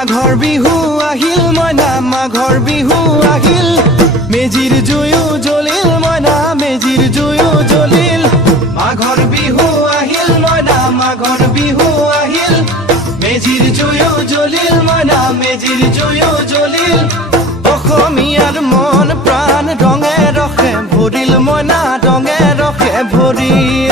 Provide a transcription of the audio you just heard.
মাঘৰ বিহু আহিল মইনা মাঘৰ বিহু আহিল মেজিৰ জুয়ো জ্বলিল মইনা মেজিৰ জুয়ো জ্বলিল মাঘৰ বিহু আহিল মইনা মাঘৰ বিহু আহিল মেজিৰ জুয়ো জ্বলিল মইনা মেজিৰ জুয়ো জ্বলিল অসমীয়াৰ মন প্ৰাণ ৰঙে ৰসে ভৰিল মইনা ৰঙে ৰসে ভৰিল